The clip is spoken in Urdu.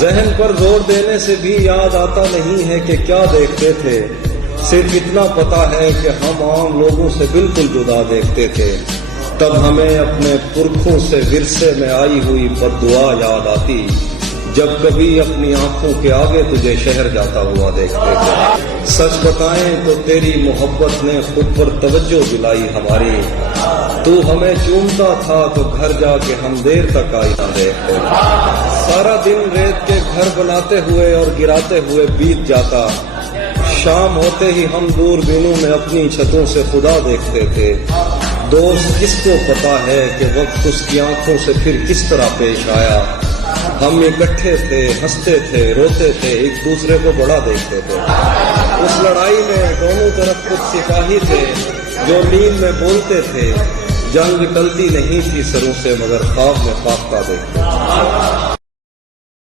ذہن پر زور دینے سے بھی یاد آتا نہیں ہے کہ کیا دیکھتے تھے، صرف اتنا پتا ہے کہ ہم عام لوگوں سے بالکل جدا دیکھتے تھے۔ تب ہمیں اپنے پرکھوں سے ورثے میں آئی ہوئی بد دعا یاد آتی، جب کبھی اپنی آنکھوں کے آگے تجھے شہر جاتا ہوا دیکھتے تھے۔ سچ بتائیں تو تیری محبت نے خود پر توجہ دلائی ہماری، تو ہمیں چومتا تھا تو گھر جا کے ہم دیر تک آئینہ دیکھتے۔ سارا دن ریت کے گھر بناتے ہوئے اور گراتے ہوئے بیت جاتا، شام ہوتے ہی ہم دور بینوں میں اپنی چھتوں سے خدا دیکھتے تھے۔ دوست کس کو پتا ہے کہ وقت اس کی آنکھوں سے پھر کس طرح پیش آیا۔ ہم اکٹھے تھے، ہنستے تھے، روتے تھے، ایک دوسرے کو بڑا دیکھتے تھے۔ اس لڑائی میں دونوں طرف کچھ سپاہی تھے جو نیند میں بولتے تھے، جنگ ٹلتی نہیں تھی سروں سے مگر خواب میں فاختہ دیکھتے تھے۔